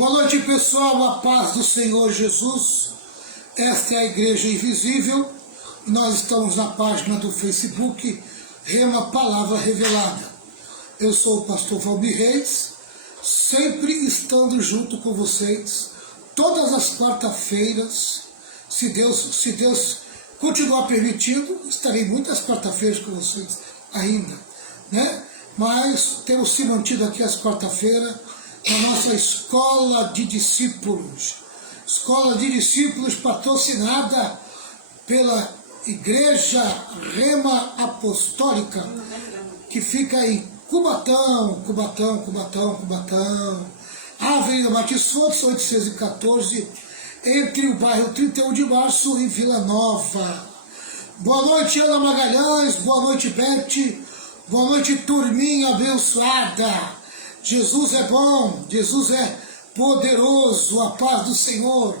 Boa noite, pessoal, a paz do Senhor Jesus. Esta é a Igreja Invisível. Nós estamos na página do Facebook Rema Palavra Revelada. Eu sou o pastor Valmir Reis, sempre estando junto com vocês, todas as quarta-feiras. Se Deus continuar permitindo, estarei muitas quarta-feiras com vocês ainda, né? Mas temos se mantido aqui às quarta-feiras na nossa escola de discípulos. Escola de discípulos patrocinada pela Igreja Rema Apostólica, que fica em Cubatão, Avenida Martins Fontes, 814, entre o bairro 31 de Março e Vila Nova. Boa noite, Ana Magalhães, boa noite, Bete, boa noite, turminha abençoada. Jesus é bom, Jesus é poderoso, a paz do Senhor.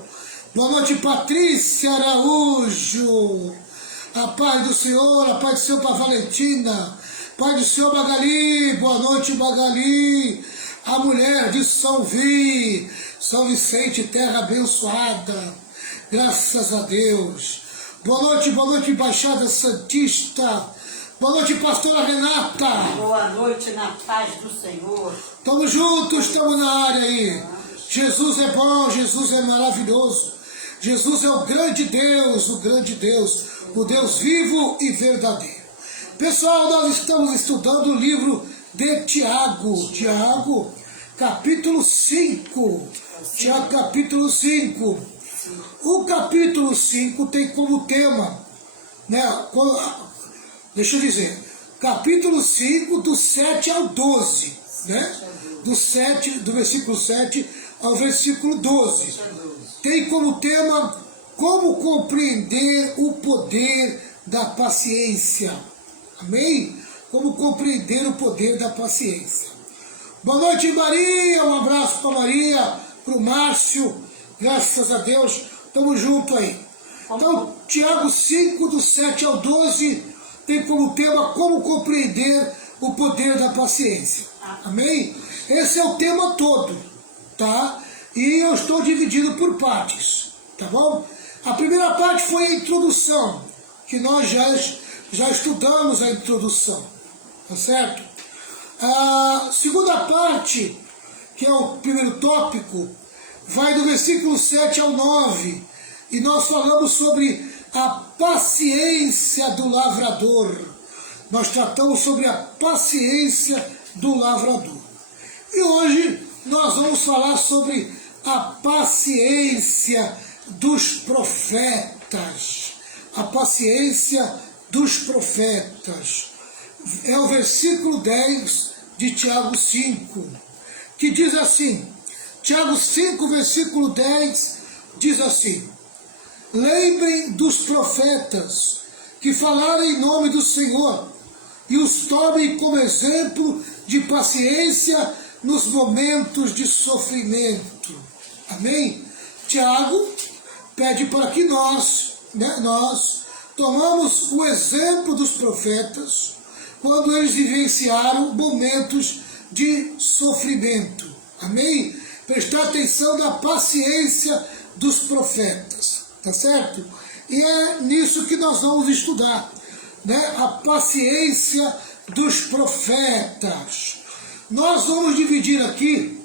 Boa noite, Patrícia Araújo, a paz do Senhor, a paz do Senhor para Valentina, paz do Senhor Magali, boa noite, Magali, a mulher de São Vicente, terra abençoada, graças a Deus. Boa noite, Baixada Santista. Boa noite, pastora Renata. Boa noite, na paz do Senhor. Estamos juntos, estamos na área aí. Jesus é bom, Jesus é maravilhoso. Jesus é o grande Deus, o Deus vivo e verdadeiro. Pessoal, nós estamos estudando o livro de Tiago. Tiago, capítulo 5. Tiago, capítulo 5. O capítulo 5 tem como tema, né? Deixa eu dizer, capítulo 5, do 7 ao 12, né? Do versículo 7 ao versículo 12. Tem como tema, como compreender o poder da paciência. Amém? Como compreender o poder da paciência. Boa noite, Maria, um abraço para Maria, para o Márcio, graças a Deus, estamos juntos aí. Então, Tiago 5, do 7 ao 12, tem como tema como compreender o poder da paciência. Amém? Esse é o tema todo, tá? E eu estou dividido por partes, tá bom? A primeira parte foi a introdução, que nós já estudamos a introdução, tá certo? A segunda parte, que é o primeiro tópico, vai do versículo 7 ao 9, e nós falamos sobre a paciência do lavrador. Nós tratamos sobre a paciência do lavrador. E hoje nós vamos falar sobre a paciência dos profetas. A paciência dos profetas. É o versículo 10 de Tiago 5, que diz assim, Tiago 5, versículo 10, diz assim: lembrem dos profetas que falaram em nome do Senhor e os tomem como exemplo de paciência nos momentos de sofrimento. Amém? Tiago pede para que nós tomamos o exemplo dos profetas quando eles vivenciaram momentos de sofrimento. Amém? Prestar atenção na paciência dos profetas. Tá certo? E é nisso que nós vamos estudar, né? A paciência dos profetas. Nós vamos dividir aqui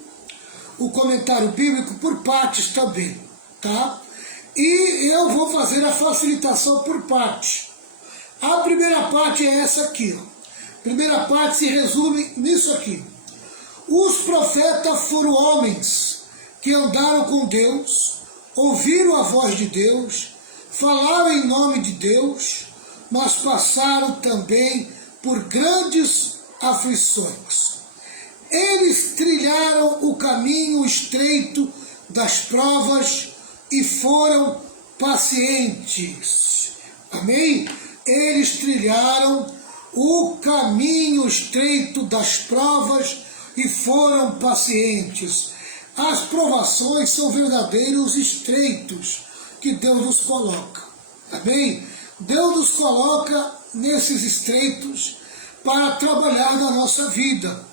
o comentário bíblico por partes também, tá? E eu vou fazer a facilitação por parte. A primeira parte é essa aqui, ó. A primeira parte se resume nisso aqui. Os profetas foram homens que andaram com Deus, ouviram a voz de Deus, falaram em nome de Deus, mas passaram também por grandes aflições. Eles trilharam o caminho estreito das provas e foram pacientes. Amém? Eles trilharam o caminho estreito das provas e foram pacientes. As provações são verdadeiros estreitos que Deus nos coloca. Amém? Deus nos coloca nesses estreitos para trabalhar na nossa vida,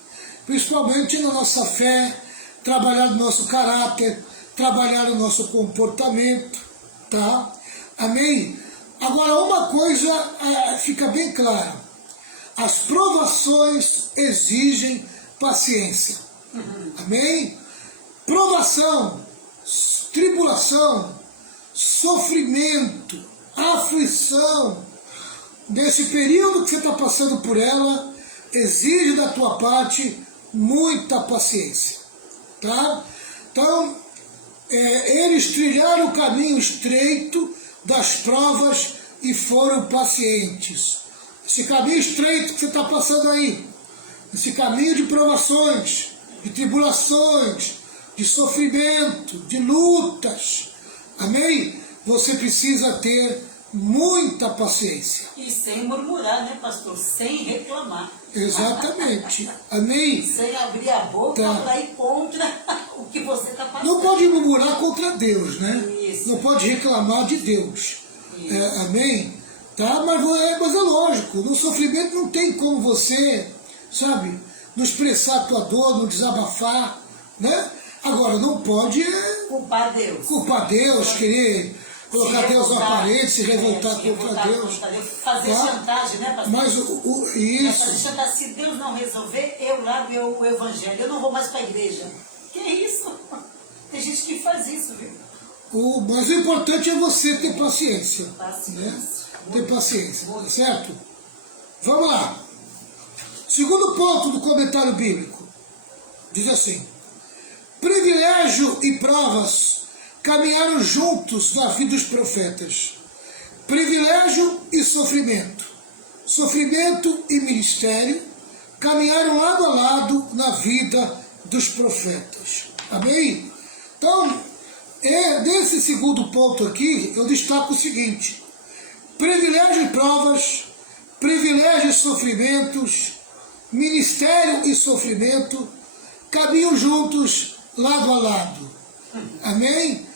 principalmente na nossa fé, trabalhar no nosso caráter, trabalhar no nosso comportamento, tá? Amém? Agora, uma coisa fica bem clara. As provações exigem paciência. Amém? Provação, tribulação, sofrimento, aflição, nesse período que você está passando por ela, exige da tua parte muita paciência, tá? Então, eles trilharam o caminho estreito das provas e foram pacientes. Esse caminho estreito que você está passando aí, esse caminho de provações, de tribulações, de sofrimento, de lutas, amém? Você precisa ter muita paciência. E sem murmurar, né, pastor? Sem reclamar. Exatamente. Amém? Sem abrir a boca para ir contra o que você está passando. Não pode murmurar contra Deus, né? Isso. Não pode reclamar de Deus. Amém? Tá? Mas é lógico, no sofrimento não tem como você, sabe, não expressar a tua dor, não desabafar, né? Agora, não pode culpar Deus, querer colocar Deus na parede, se revoltar contra Deus. Fazer chantagem, né, pastor? Mas isso. Fazer chantagem, se Deus não resolver, eu largo o evangelho, eu não vou mais para a igreja. Que isso? Tem gente que faz isso, viu? Mas o importante é você ter paciência. Né? Ter paciência, certo? Vamos lá. Segundo ponto do comentário bíblico. Diz assim: privilégio e provas caminharam juntos na vida dos profetas. Privilégio e sofrimento. Sofrimento e ministério caminharam lado a lado na vida dos profetas. Amém? Então, nesse segundo ponto aqui, eu destaco o seguinte: privilégio e provas, privilégio e sofrimentos, ministério e sofrimento caminham juntos lado a lado. Amém?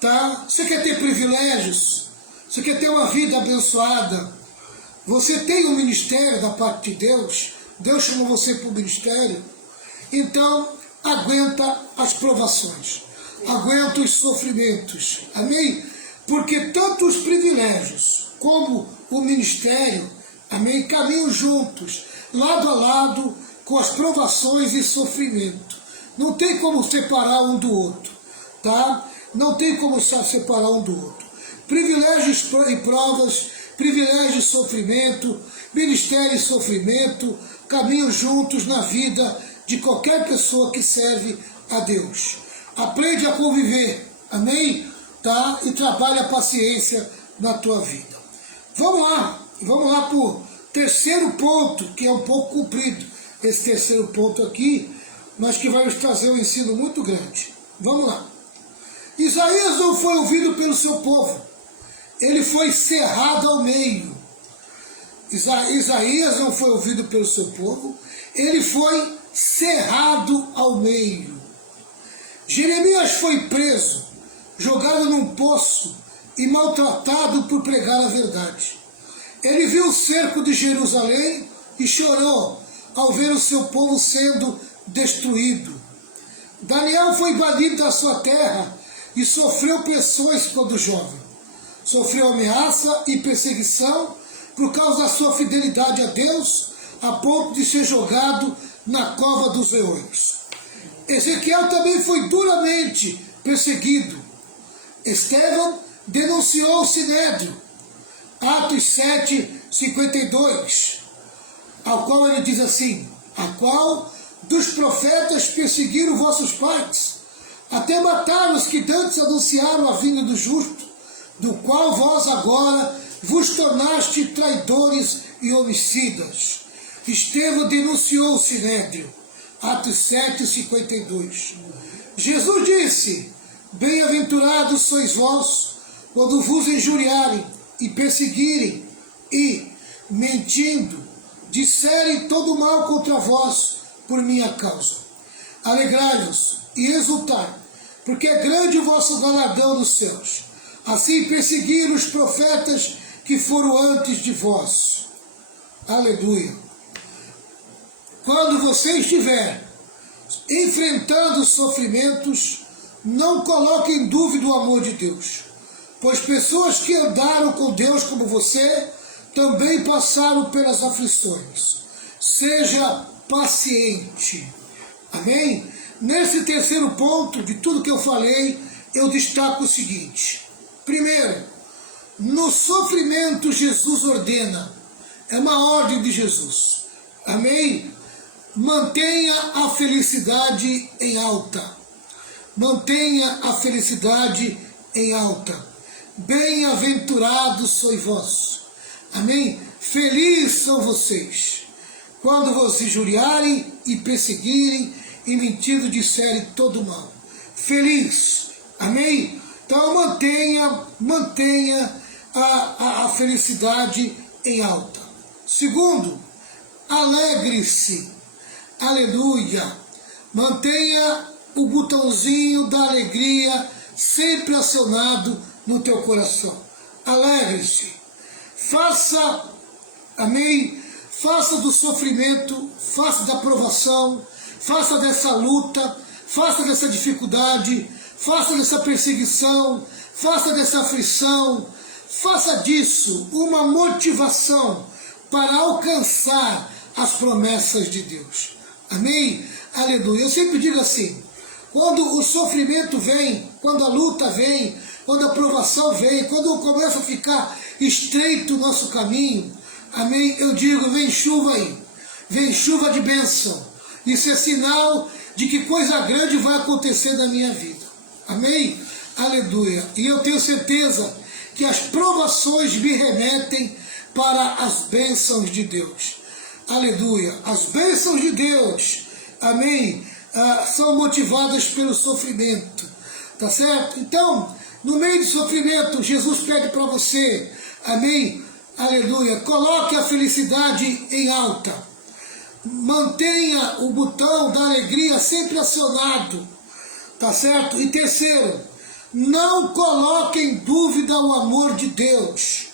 Tá? Você quer ter privilégios? Você quer ter uma vida abençoada? Você tem um ministério da parte de Deus? Deus chamou você para o ministério? Então, aguenta as provações. Aguenta os sofrimentos. Amém? Porque tanto os privilégios como o ministério, amém, caminham juntos, lado a lado, com as provações e sofrimento. Não tem como separar um do outro, tá? Não tem como separar um do outro. Privilégios e provas, privilégio e sofrimento, ministério e sofrimento, caminham juntos na vida de qualquer pessoa que serve a Deus. Aprende a conviver, amém? Tá? E trabalha a paciência na tua vida. Vamos lá para o terceiro ponto, que é um pouco comprido, esse terceiro ponto aqui, mas que vai nos trazer um ensino muito grande. Vamos lá. Isaías não foi ouvido pelo seu povo, ele foi cerrado ao meio. Isaías não foi ouvido pelo seu povo, ele foi cerrado ao meio. Jeremias foi preso, jogado num poço e maltratado por pregar a verdade. Ele viu o cerco de Jerusalém e chorou ao ver o seu povo sendo destruído. Daniel foi banido da sua terra e sofreu pressões quando jovem. Sofreu ameaça e perseguição por causa da sua fidelidade a Deus, a ponto de ser jogado na cova dos leões. Ezequiel também foi duramente perseguido. Estevão denunciou o Sinédrio, Atos 7, 52, ao qual ele diz assim: a qual dos profetas perseguiram vossos pais, até mataram os que dantes anunciaram a vinda do justo, do qual vós agora vos tornaste traidores e homicidas. Estevão denunciou o Sinédrio, Atos 7, 52. Jesus disse: bem-aventurados sois vós, quando vos injuriarem e perseguirem e, mentindo, disserem todo mal contra vós por minha causa. Alegrai-vos e exultai, porque é grande o vosso galardão nos céus. Assim perseguiram os profetas que foram antes de vós. Aleluia. Quando você estiver enfrentando os sofrimentos, não coloque em dúvida o amor de Deus, pois pessoas que andaram com Deus como você também passaram pelas aflições. Seja paciente. Amém? Nesse terceiro ponto de tudo que eu falei, eu destaco o seguinte. Primeiro, no sofrimento Jesus ordena, é uma ordem de Jesus. Amém? Mantenha a felicidade em alta. Mantenha a felicidade em alta. Bem-aventurados sois vós. Amém? Felizes são vocês, quando vos injuriarem e perseguirem e mentindo disserem todo mal. Feliz. Amém? Então mantenha a felicidade em alta. Segundo, alegre-se. Aleluia. Mantenha o botãozinho da alegria sempre acionado no teu coração. Alegre-se. Faça, amém? Faça do sofrimento, faça da provação, faça dessa luta, faça dessa dificuldade, faça dessa perseguição, faça dessa aflição, faça disso uma motivação para alcançar as promessas de Deus. Amém? Aleluia. Eu sempre digo assim, quando o sofrimento vem, quando a luta vem, quando a provação vem, quando começa a ficar estreito o nosso caminho, amém? Eu digo, vem chuva aí, vem chuva de bênção. Isso é sinal de que coisa grande vai acontecer na minha vida. Amém? Aleluia. E eu tenho certeza que as provações me remetem para as bênçãos de Deus. Aleluia. As bênçãos de Deus, amém, são motivadas pelo sofrimento. Tá certo? Então, no meio do sofrimento, Jesus pede para você, amém, aleluia, coloque a felicidade em alta. Mantenha o botão da alegria sempre acionado. Tá certo? E terceiro, não coloque em dúvida o amor de Deus.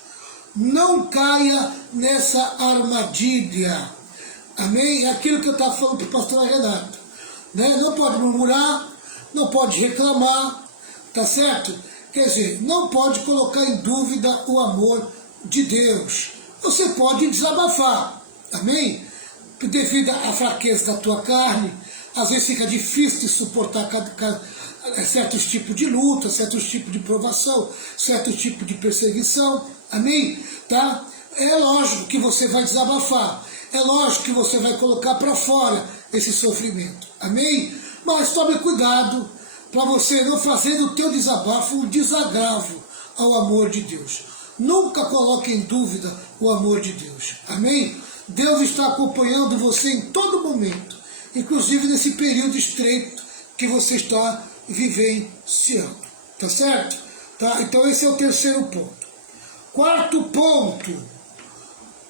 Não caia nessa armadilha. Amém? É aquilo que eu estava falando para o pastor Renato. Né? Não pode murmurar, não pode reclamar, tá certo? Quer dizer, não pode colocar em dúvida o amor de Deus. Você pode desabafar, amém? Devido à fraqueza da tua carne, às vezes fica difícil de suportar certos tipos de luta, certos tipos de provação, certos tipos de perseguição, amém? Tá? É lógico que você vai desabafar, é lógico que você vai colocar para fora esse sofrimento, amém? Mas tome cuidado para você não fazer do teu desabafo um desagravo ao amor de Deus. Nunca coloque em dúvida o amor de Deus, amém? Deus está acompanhando você em todo momento, inclusive nesse período estreito que você está vivenciando, tá certo? Tá? Então esse é o terceiro ponto. Quarto ponto,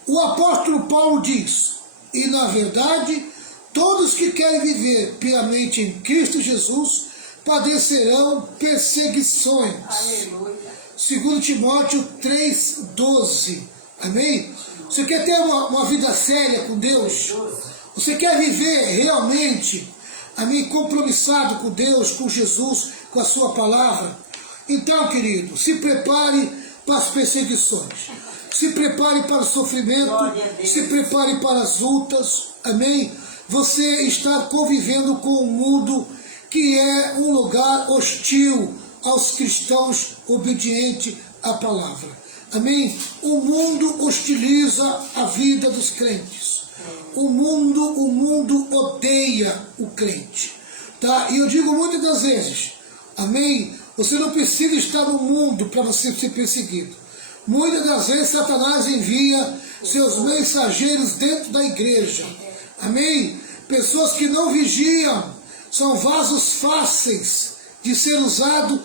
o apóstolo Paulo diz, e na verdade, todos que querem viver piamente em Cristo Jesus padecerão perseguições. Aleluia. 2 Timóteo 3,12. Amém? Você quer ter uma vida séria com Deus? Você quer viver realmente, amém, compromissado com Deus, com Jesus, com a sua palavra? Então, querido, se prepare para as perseguições. Se prepare para o sofrimento. Se prepare para as lutas. Amém? Você está convivendo com um mundo que é um lugar hostil aos cristãos obedientes à palavra. Amém? O mundo hostiliza a vida dos crentes. O mundo odeia o crente. Tá? E eu digo muitas das vezes, amém? Você não precisa estar no mundo para você ser perseguido. Muitas das vezes Satanás envia seus mensageiros dentro da igreja. Amém? Pessoas que não vigiam, são vasos fáceis de ser usado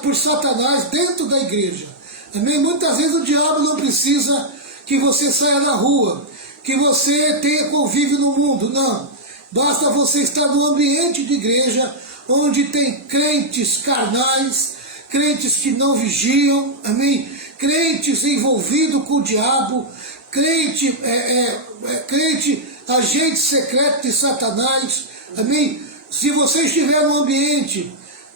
por Satanás dentro da igreja. Amém? Muitas vezes o diabo não precisa que você saia na rua, que você tenha convívio no mundo, não. Basta você estar no ambiente de igreja, onde tem crentes carnais, crentes que não vigiam, amém? Crentes envolvidos com o diabo, crente agente secreto de Satanás, Amém? Se você estiver no ambiente,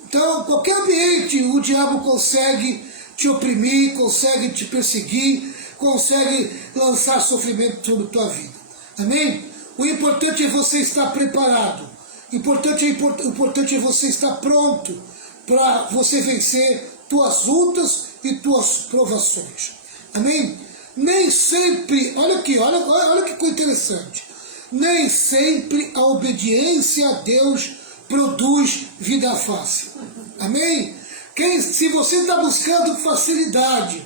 então qualquer ambiente, o diabo consegue te oprimir, consegue te perseguir, consegue lançar sofrimento sobre a tua vida. Amém? O importante é você estar preparado. O importante é você estar pronto para você vencer tuas lutas e tuas provações. Amém? Nem sempre, olha aqui, olha que coisa interessante. Nem sempre a obediência a Deus produz vida fácil. Amém? Se você está buscando facilidade,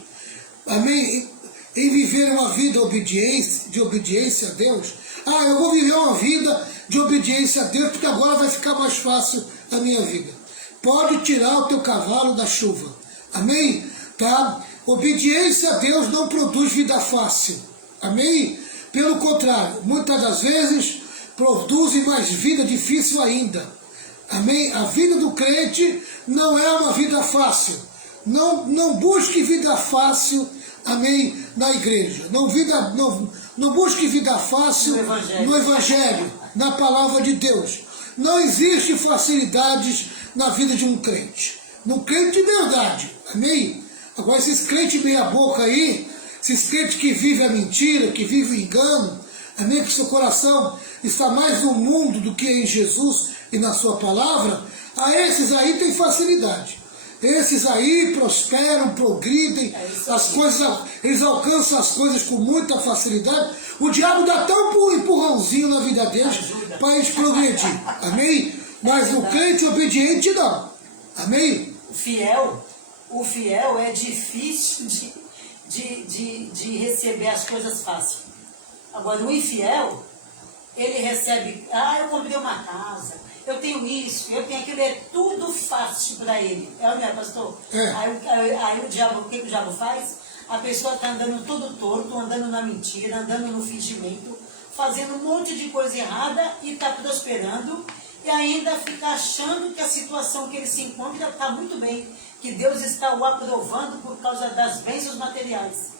amém, em viver uma vida de obediência a Deus, eu vou viver uma vida de obediência a Deus porque agora vai ficar mais fácil a minha vida. Pode tirar o teu cavalo da chuva. Amém? Tá? Obediência a Deus não produz vida fácil. Amém? Pelo contrário, muitas das vezes produz mais vida difícil ainda. Amém? A vida do crente não é uma vida fácil. Não busque vida fácil, amém, na igreja. Não busque vida fácil no Evangelho, na palavra de Deus. Não existe facilidades na vida de um crente. No crente de verdade, amém? Agora esses crentes meia boca aí, esses crentes que vivem a mentira, que vivem o engano, amém? Que seu coração está mais no mundo do que em Jesus e na sua palavra, a esses aí tem facilidade. Esses aí prosperam, progridem, as coisas, eles alcançam as coisas com muita facilidade. O diabo dá tão um empurrãozinho na vida deles para eles progredir. Amém? Mas no crente obediente não. Amém? O fiel é difícil de receber as coisas fácil. Agora, o infiel, ele recebe, eu comprei uma casa, eu tenho isso, eu tenho aquilo, é tudo fácil para ele. É ou não é, pastor? É. Aí o diabo, o que o diabo faz? A pessoa está andando todo torto, andando na mentira, andando no fingimento, fazendo um monte de coisa errada e está prosperando, e ainda fica achando que a situação que ele se encontra está muito bem, que Deus está o aprovando por causa das bênçãos materiais.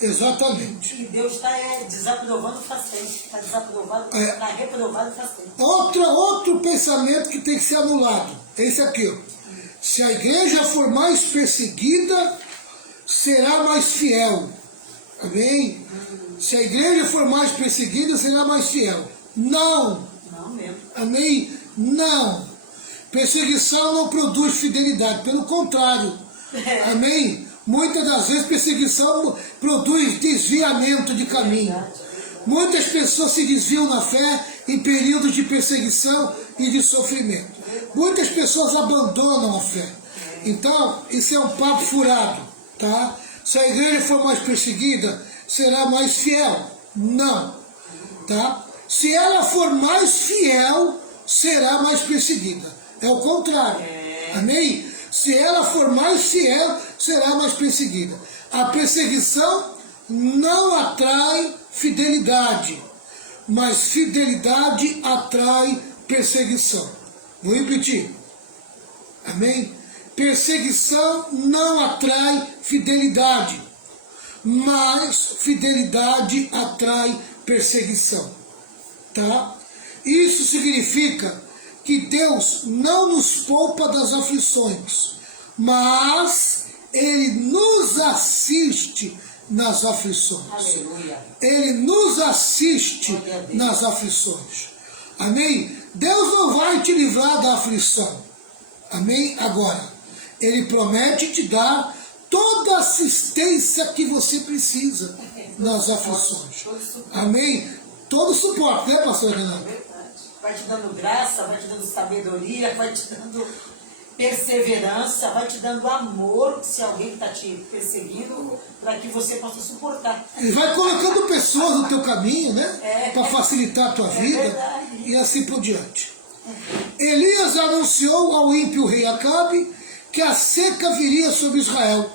Exatamente. E Deus está desaprovando faz tempo, está desaprovado, está reprovado faz tempo. Outro pensamento que tem que ser anulado, esse aqui, ó. Se a igreja for mais perseguida, será mais fiel. Amém? Se a igreja for mais perseguida, será mais fiel. Não. Não mesmo. Amém? Não. Perseguição não produz fidelidade, pelo contrário. Amém? Muitas das vezes perseguição produz desviamento de caminho. Muitas pessoas se desviam na fé em períodos de perseguição e de sofrimento. Muitas pessoas abandonam a fé. Então, isso é um papo furado, tá? Se a igreja for mais perseguida, será mais fiel? Não, tá? Se ela for mais fiel, será mais perseguida. É o contrário. Amém? Se ela for mais fiel, será mais perseguida. A perseguição não atrai fidelidade, mas fidelidade atrai perseguição. Vou repetir. Amém? Perseguição não atrai fidelidade, mas fidelidade atrai perseguição. Tá? Isso significa que Deus não nos poupa das aflições, mas Ele nos assiste nas aflições. Aleluia. Ele nos assiste nas aflições. Amém? Deus não vai te livrar da aflição. Amém? Agora, Ele promete te dar toda a assistência que você precisa nas aflições. Amém? Todo suporte, né, pastor Renato? Vai te dando graça, vai te dando sabedoria, vai te dando perseverança, vai te dando amor, se alguém está te perseguindo, para que você possa suportar. Ele vai colocando pessoas no teu caminho, né? Para facilitar a tua vida. Verdade. E assim por diante. Elias anunciou ao ímpio rei Acabe que a seca viria sobre Israel.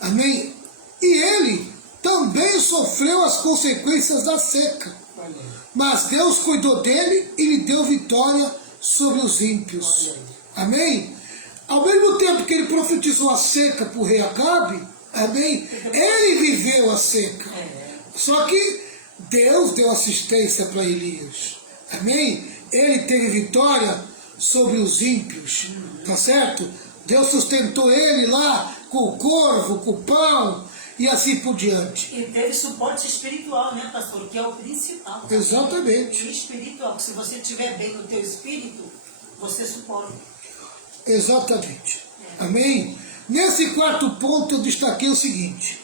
Amém? E ele também sofreu as consequências da seca. Mas Deus cuidou dele e lhe deu vitória sobre os ímpios. Amém? Ao mesmo tempo que ele profetizou a seca para o rei Acabe, amém? Ele viveu a seca. Só que Deus deu assistência para Elias. Amém? ele teve vitória sobre os ímpios, tá certo? Deus sustentou ele lá com o corvo, com o pão e assim por diante. E teve suporte espiritual, né, pastor? Que é o principal. Exatamente. O espiritual, que se você estiver bem no teu espírito, você suporta. Exatamente. Amém? Nesse quarto ponto eu destaquei o seguinte: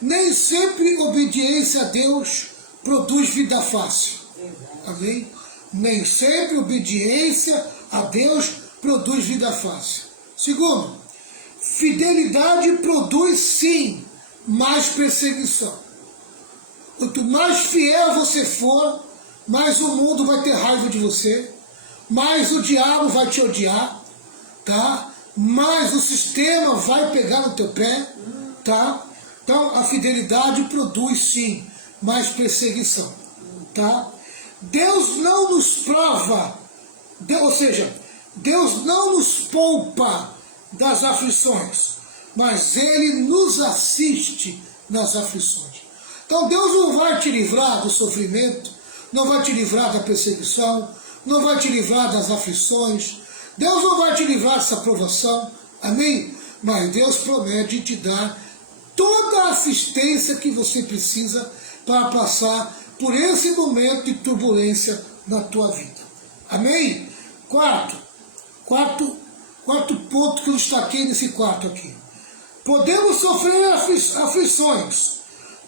nem sempre obediência a Deus produz vida fácil. Amém? Nem sempre obediência a Deus produz vida fácil. Segundo, fidelidade produz sim mais perseguição. Quanto mais fiel você for, mais o mundo vai ter raiva de você, mais o diabo vai te odiar, tá? Mais o sistema vai pegar no teu pé, tá? Então a fidelidade produz sim mais perseguição, tá? Deus não nos prova, ou seja, Deus não nos poupa das aflições, mas Ele nos assiste nas aflições. Então Deus não vai te livrar do sofrimento, não vai te livrar da perseguição, não vai te livrar das aflições, Deus não vai te livrar dessa provação, amém? Mas Deus promete te dar toda a assistência que você precisa para passar por esse momento de turbulência na tua vida. Amém? Quarto ponto que eu destaquei nesse quarto aqui. Podemos sofrer aflições,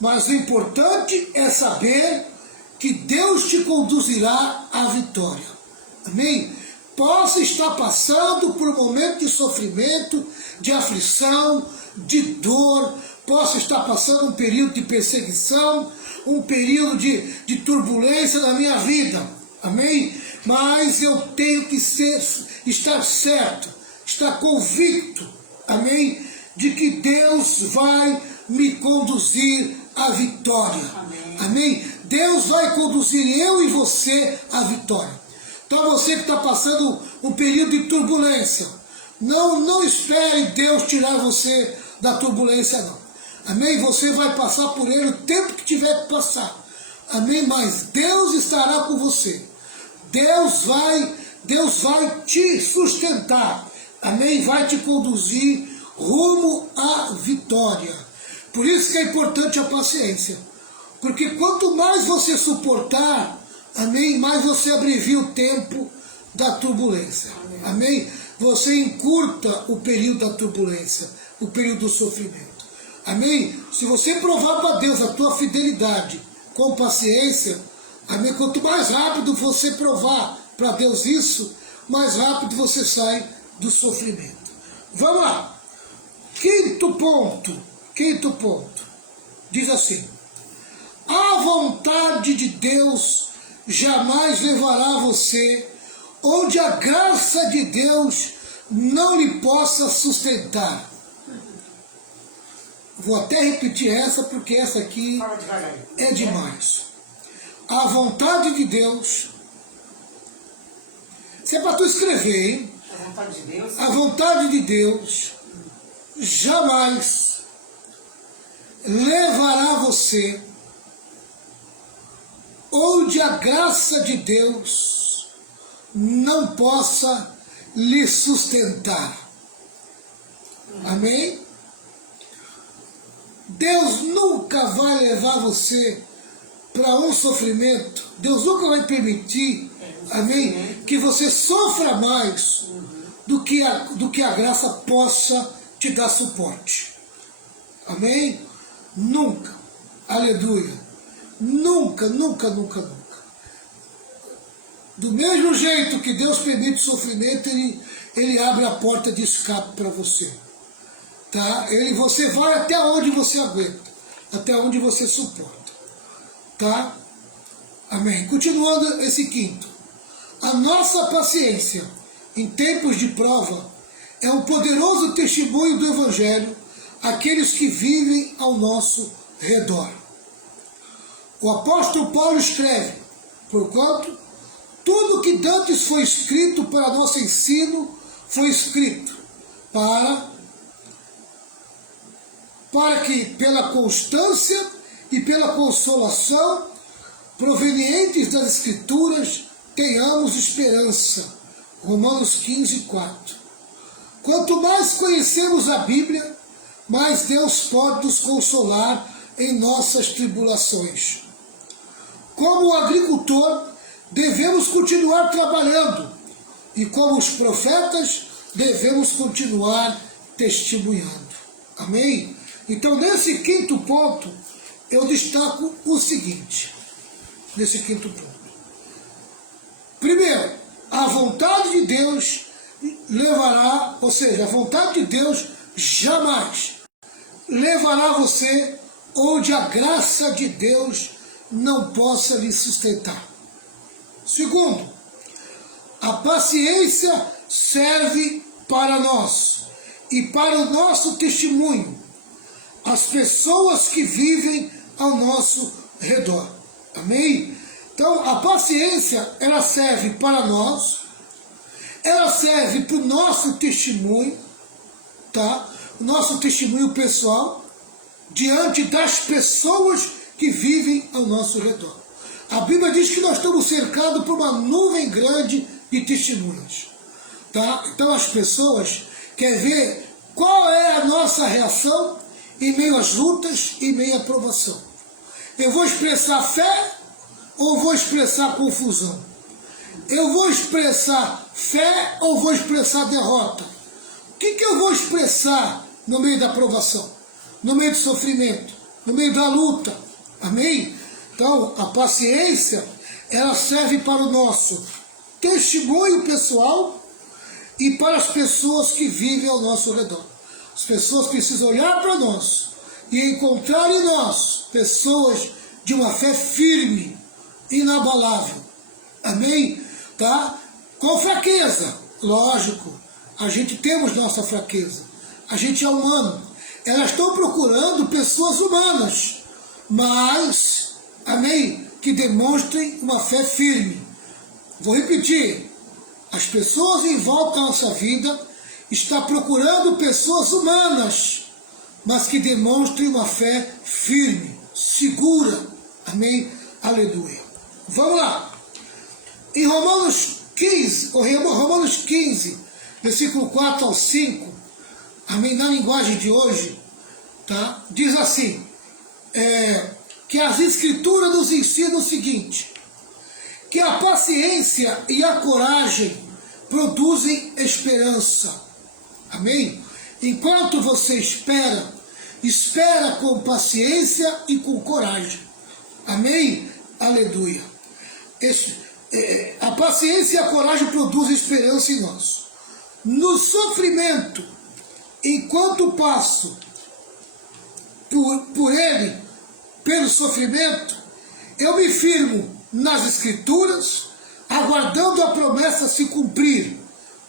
mas o importante é saber que Deus te conduzirá à vitória. Amém? Possa estar passando por um momento de sofrimento, de aflição, de dor, possa estar passando um período de perseguição, um período de turbulência na minha vida, amém? Mas eu tenho que estar certo, estar convicto, amém? De que Deus vai me conduzir à vitória, amém? Deus vai conduzir eu e você à vitória. Então você que está passando um período de turbulência, não espere Deus tirar você da turbulência, não. Amém? Você vai passar por ele o tempo que tiver que passar. Amém? Mas Deus estará com você. Deus vai te sustentar. Amém? Vai te conduzir rumo à vitória. Por isso que é importante a paciência. Porque quanto mais você suportar, amém, mais você abrevia o tempo da turbulência. Amém? Você encurta o período da turbulência, o período do sofrimento. Amém? Se você provar para Deus a tua fidelidade com paciência, amém? Quanto mais rápido você provar para Deus isso, mais rápido você sai do sofrimento. Vamos lá. Quinto ponto. Diz assim: a vontade de Deus jamais levará você onde a graça de Deus não lhe possa sustentar. Vou até repetir essa, porque essa aqui é demais. A vontade de Deus, se é para tu escrever, hein? A vontade de Deus jamais levará você onde a graça de Deus não possa lhe sustentar. Amém? Deus nunca vai levar você para um sofrimento. Deus nunca vai permitir, amém, que você sofra mais do que a graça possa te dar suporte. Amém? Nunca. Aleluia. Nunca. Do mesmo jeito que Deus permite sofrimento, Ele abre a porta de escape para você. Tá? Você vai até onde você aguenta, até onde você suporta. Tá? Amém. Continuando esse quinto. A nossa paciência em tempos de prova é um poderoso testemunho do Evangelho àqueles que vivem ao nosso redor. O apóstolo Paulo escreve: porquanto tudo que dantes foi escrito para nosso ensino foi escrito para que pela constância e pela consolação provenientes das Escrituras tenhamos esperança. Romanos 15, 4. Quanto mais conhecemos a Bíblia, mais Deus pode nos consolar em nossas tribulações. Como agricultor, devemos continuar trabalhando, e como os profetas, devemos continuar testemunhando. Amém? Então, nesse quinto ponto, eu destaco o seguinte, nesse quinto ponto. Primeiro, a vontade de Deus levará, ou seja, a vontade de Deus jamais levará você onde a graça de Deus não possa lhe sustentar. Segundo, a paciência serve para nós e para o nosso testemunho, as pessoas que vivem ao nosso redor. Amém? Então, a paciência, ela serve para nós, ela serve para o nosso testemunho, tá? O nosso testemunho pessoal, diante das pessoas que vivem ao nosso redor. A Bíblia diz que nós estamos cercados por uma nuvem grande de testemunhas, tá? Então, as pessoas querem ver qual é a nossa reação em meio às lutas, em meio à provação. Eu vou expressar fé ou vou expressar confusão? Eu vou expressar fé ou vou expressar derrota? O que eu vou expressar no meio da provação? No meio do sofrimento? No meio da luta? Amém? Então, a paciência, ela serve para o nosso testemunho pessoal e para as pessoas que vivem ao nosso redor. As pessoas precisam olhar para nós e encontrar em nós pessoas de uma fé firme, inabalável. Amém? Tá? Com fraqueza, lógico, a gente temos nossa fraqueza, a gente é humano. Elas estão procurando pessoas humanas, mas, amém, que demonstrem uma fé firme. Vou repetir, as pessoas em volta da nossa vida estão procurando pessoas humanas, mas que demonstrem uma fé firme, segura. Amém? Aleluia. Vamos lá. Em Romanos 15, versículo 4 ao 5, amém, na linguagem de hoje, tá? Diz assim, que as Escrituras nos ensinam o seguinte, que a paciência e a coragem produzem esperança. Amém? Enquanto você espera com paciência e com coragem. Amém? Aleluia. A paciência e a coragem produzem esperança em nós. No sofrimento, enquanto passo por ele, pelo sofrimento, eu me firmo nas Escrituras, aguardando a promessa se cumprir,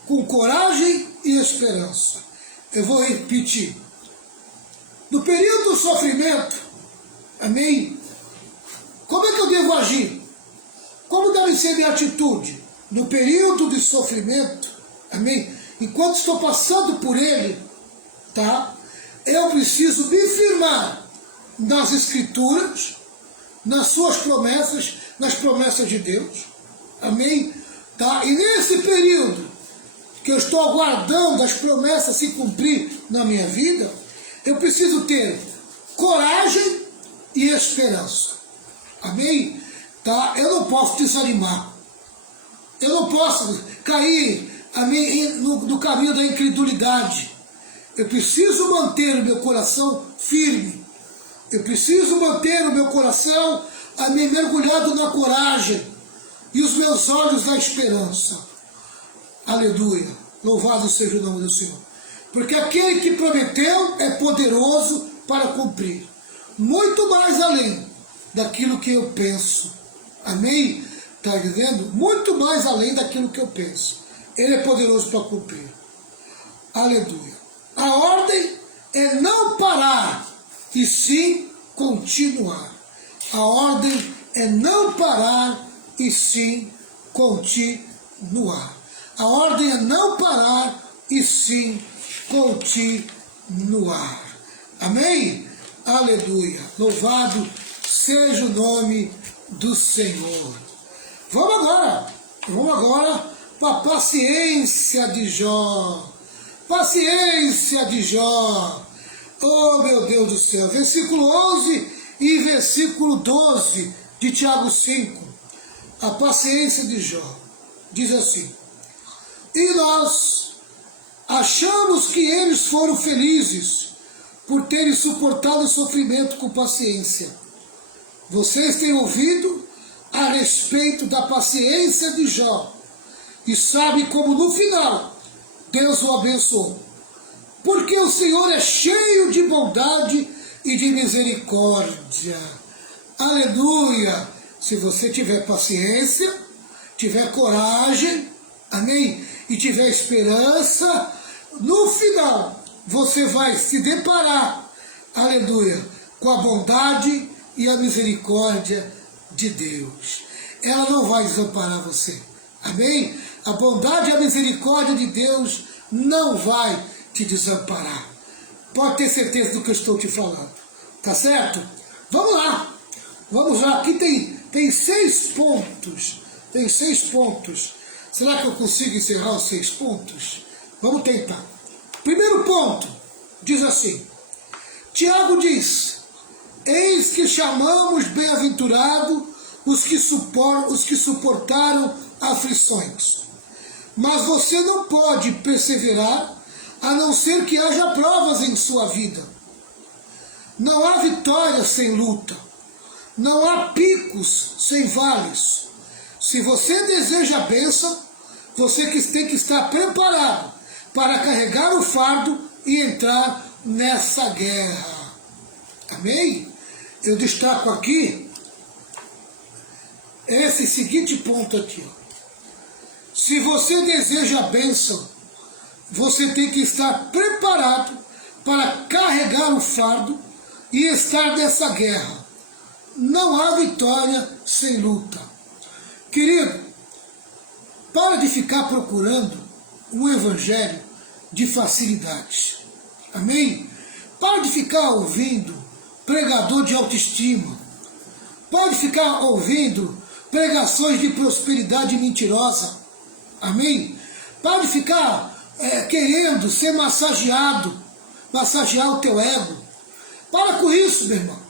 com coragem e esperança. Eu vou repetir. No período do sofrimento, amém? Como é que eu devo agir? Como deve ser minha atitude? No período de sofrimento, amém? Enquanto estou passando por ele, tá? Eu preciso me firmar nas Escrituras, nas suas promessas, nas promessas de Deus, amém? Tá? E nesse período que eu estou aguardando as promessas se cumprir na minha vida, eu preciso ter coragem e esperança. Amém? Tá? Eu não posso desanimar. Eu não posso cair no caminho da incredulidade. Eu preciso manter o meu coração firme. Eu preciso manter o meu coração mergulhado na coragem e os meus olhos na esperança. Aleluia. Louvado seja o nome do Senhor. Porque aquele que prometeu é poderoso para cumprir. Muito mais além daquilo que eu penso. Amém? Está dizendo? Muito mais além daquilo que eu penso. Ele é poderoso para cumprir. Aleluia. A ordem é não parar, e sim continuar. A ordem é não parar, e sim continuar. A ordem é não parar, e sim continuar. Amém? Aleluia. Louvado seja o nome do Senhor. Vamos agora Vamos agora para a paciência de Jó. Paciência de Jó. Oh, meu Deus do céu. Versículo 11 e versículo 12 de Tiago 5. A paciência de Jó. Diz assim: e nós achamos que eles foram felizes por terem suportado o sofrimento com paciência. Vocês têm ouvido a respeito da paciência de Jó e sabem como no final Deus o abençoou. Porque o Senhor é cheio de bondade e de misericórdia. Aleluia! Se você tiver paciência, tiver coragem, amém? E tiver esperança, no final você vai se deparar, aleluia, com a bondade e a misericórdia de Deus. Ela não vai desamparar você, amém? A bondade e a misericórdia de Deus não vai te desamparar. Pode ter certeza do que eu estou te falando, tá certo? Vamos lá, aqui tem 6 pontos, tem 6 pontos. Será que eu consigo encerrar os 6 pontos? Vamos tentar. Primeiro ponto, diz assim, Tiago diz, eis que chamamos bem-aventurado os que suportaram aflições. Mas você não pode perseverar a não ser que haja provas em sua vida. Não há vitória sem luta. Não há picos sem vales. Se você deseja a bênção, você tem que estar preparado para carregar o fardo e entrar nessa guerra. Amém? Eu destaco aqui esse seguinte ponto aqui. Se você deseja a bênção, você tem que estar preparado para carregar o fardo e estar nessa guerra. Não há vitória sem luta. Querido, para de ficar procurando um evangelho de facilidades. Amém? Para de ficar ouvindo pregador de autoestima. Para de ficar ouvindo pregações de prosperidade mentirosa. Amém? Para de ficar querendo ser massagear o teu ego. Para com isso, meu irmão.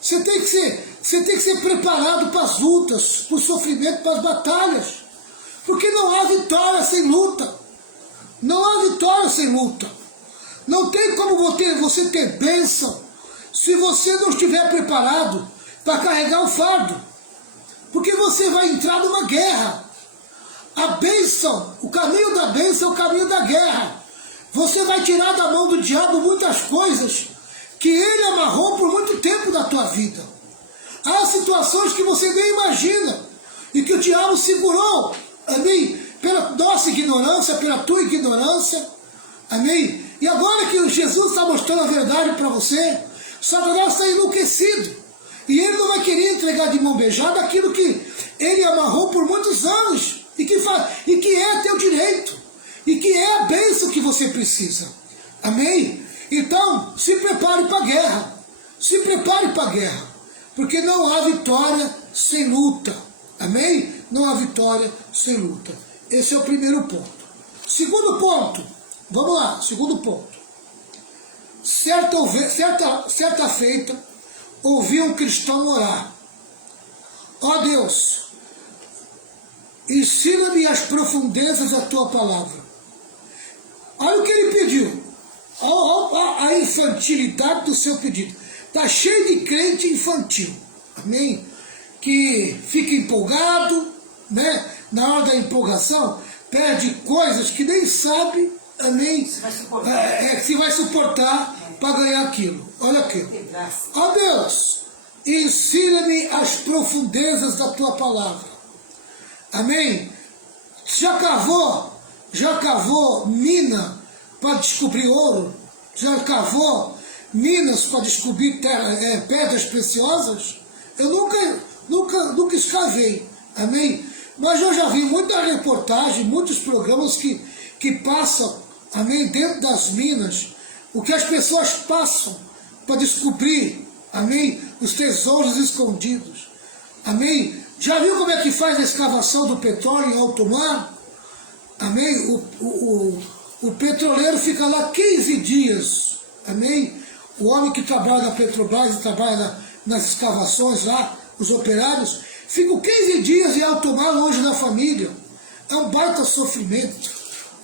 Você tem que ser preparado para as lutas, para o sofrimento, para as batalhas. Porque não há vitória sem luta. Não há vitória sem luta. Não tem como você ter bênção se você não estiver preparado para carregar o fardo. Porque você vai entrar numa guerra. A bênção, o caminho da bênção é o caminho da guerra. Você vai tirar da mão do diabo muitas coisas que ele amarrou por muito tempo da tua vida. Há situações que você nem imagina e que o diabo segurou, amém? Pela nossa ignorância, pela tua ignorância, amém? E agora que Jesus está mostrando a verdade para você, Satanás está enlouquecido. E ele não vai querer entregar de mão beijada aquilo que ele amarrou por muitos anos e que é teu direito e que é a bênção que você precisa. Amém? Então, se prepare para a guerra. Se prepare para a guerra. Porque não há vitória sem luta. Amém? Não há vitória sem luta. Esse é o primeiro ponto. Segundo ponto. Vamos lá, segundo ponto. Certa feita, ouvi um cristão orar. Ó Deus, ensina-me as profundezas da tua palavra. Olha o que ele pediu. Olha a infantilidade do seu pedido. Está cheio de crente infantil. Amém? Que fica empolgado, né? Na hora da empolgação, pede coisas que nem sabe, amém? Se vai suportar para ganhar aquilo. Olha aqui. Ó Deus, ensina-me as profundezas da tua palavra. Amém? Já cavou mina para descobrir ouro? Já cavou minas para descobrir pedras preciosas? Eu nunca escavei, amém? Mas eu já vi muita reportagem, muitos programas que passam, amém, dentro das minas, o que as pessoas passam para descobrir, amém, os tesouros escondidos. Amém? Já viu como é que faz a escavação do petróleo em alto mar? Amém? O petroleiro fica lá 15 dias. Amém? O homem que trabalha na Petrobras e trabalha nas escavações lá, os operários, ficam 15 dias em alto mar longe da família. É um baita sofrimento.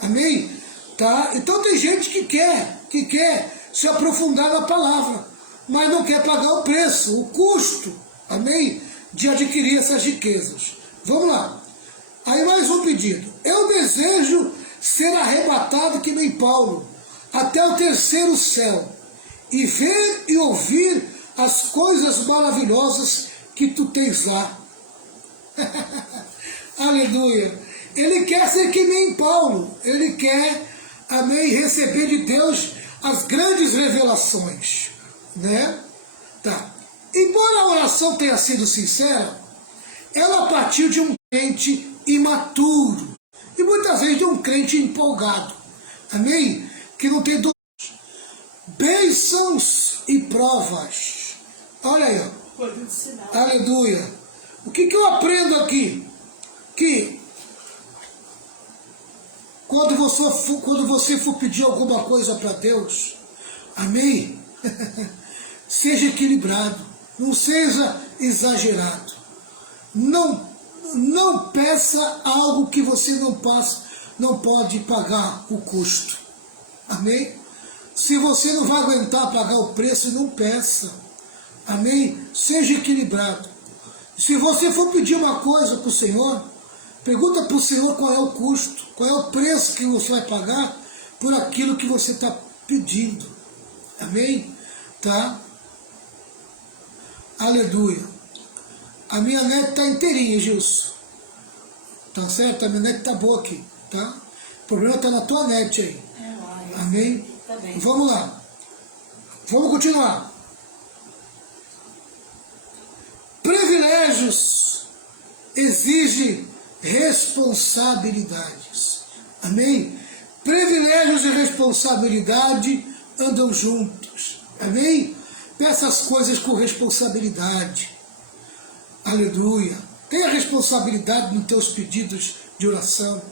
Amém? Tá? Então tem gente que quer se aprofundar na palavra, mas não quer pagar o preço, o custo, amém? De adquirir essas riquezas. Vamos lá. Aí mais um pedido. Eu desejo ser arrebatado que nem Paulo, até o terceiro céu, e ver e ouvir as coisas maravilhosas que tu tens lá. Aleluia. Ele quer ser que nem Paulo. Ele quer, amém, receber de Deus as grandes revelações, né? Tá. Embora a oração tenha sido sincera, ela partiu de um crente imaturo e muitas vezes de um crente empolgado, amém? Que não tem dúvidas. Bênçãos e provas. Olha aí, ó. Aleluia. O que eu aprendo aqui? Que quando você for pedir alguma coisa para Deus, amém? Seja equilibrado, não seja exagerado. Não peça algo que você não pode pagar o custo. Amém? Se você não vai aguentar pagar o preço, não peça. Amém? Seja equilibrado. Se você for pedir uma coisa para o Senhor, pergunta para o Senhor qual é o custo, qual é o preço que você vai pagar por aquilo que você está pedindo. Amém? Tá? Aleluia. A minha neta está inteirinha, Gilson. Tá certo? A minha neta está boa aqui. Tá? O problema está na tua net aí. Amém? Tá bem. Vamos lá. Vamos continuar. Privilégios exigem responsabilidades. Amém? Privilégios e responsabilidade andam juntos. Amém? Peça as coisas com responsabilidade. Aleluia. Tenha responsabilidade nos teus pedidos de oração.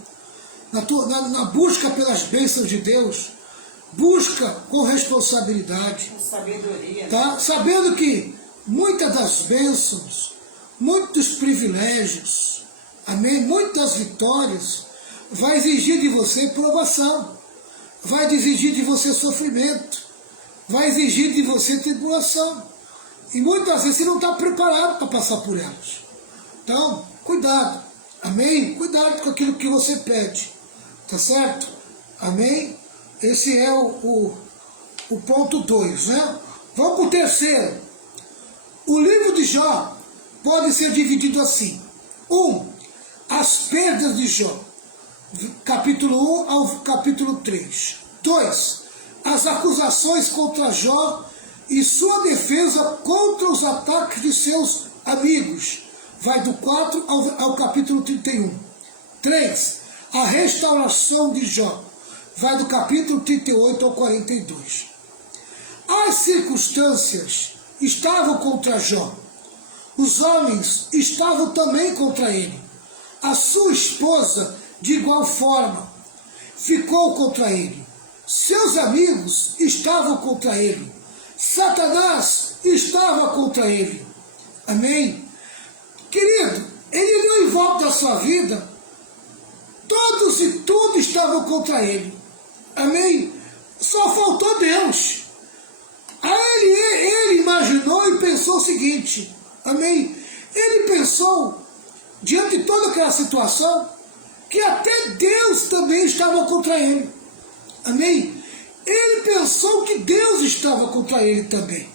Na busca pelas bênçãos de Deus. Busca com responsabilidade. Com sabedoria. Tá? Sabendo que muitas das bênçãos, muitos privilégios, amém? Muitas vitórias, vai exigir de você provação, vai exigir de você sofrimento, vai exigir de você tribulação. E muitas vezes você não está preparado para passar por elas. Então, cuidado, amém? Cuidado com aquilo que você pede, tá certo? Amém? Esse é o ponto 2, né? Vamos para o terceiro. O livro de Jó pode ser dividido assim. 1. As perdas de Jó, capítulo 1 ao capítulo 3. 2. As acusações contra Jó e sua defesa contra os ataques de seus amigos. Vai do 4 ao capítulo 31. 3. A restauração de Jó. Vai do capítulo 38 ao 42. As circunstâncias estavam contra Jó. Os homens estavam também contra ele. A sua esposa, de igual forma, ficou contra ele. Seus amigos estavam contra ele. Satanás estava contra ele. Amém? Querido, ele não em volta da sua vida, todos e tudo estavam contra ele. Amém? Só faltou Deus. Aí ele imaginou e pensou o seguinte, amém? Ele pensou, diante de toda aquela situação, que até Deus também estava contra ele. Amém? Ele pensou que Deus estava contra ele também.